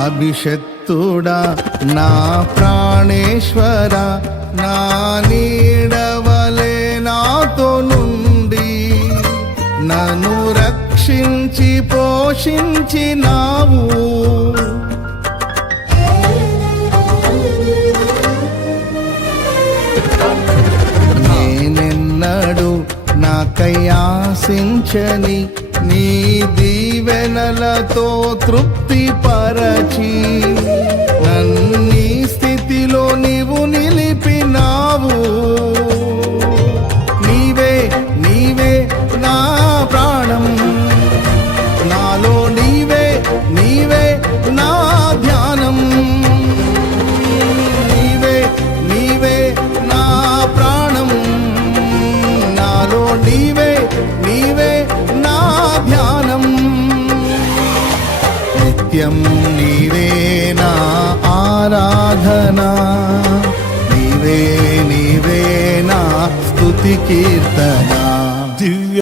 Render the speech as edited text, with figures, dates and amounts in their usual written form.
అభిషక్తుడా నా ప్రాణేశ్వర, నా నీడవలే నాతో నుండి నన్ను రక్షించి పోషించినావు. నేనెన్నడు నాకై ఆశించని నీ దీవెనలతో తృప్తి పరచి నన్నీ స్థితిలో నీవు నిలిపినావు. నీవే నీవే నా ప్రాణం, నాలో నీవే నీవే నా ధ్యానం. నీవే నీవే నా ప్రాణం, నాలో నీవే నీవే నా ధ్యానం. నిత్యం నీవే నా ఆరాధనా, నీవే నీవే నా స్తుతి కీర్తన.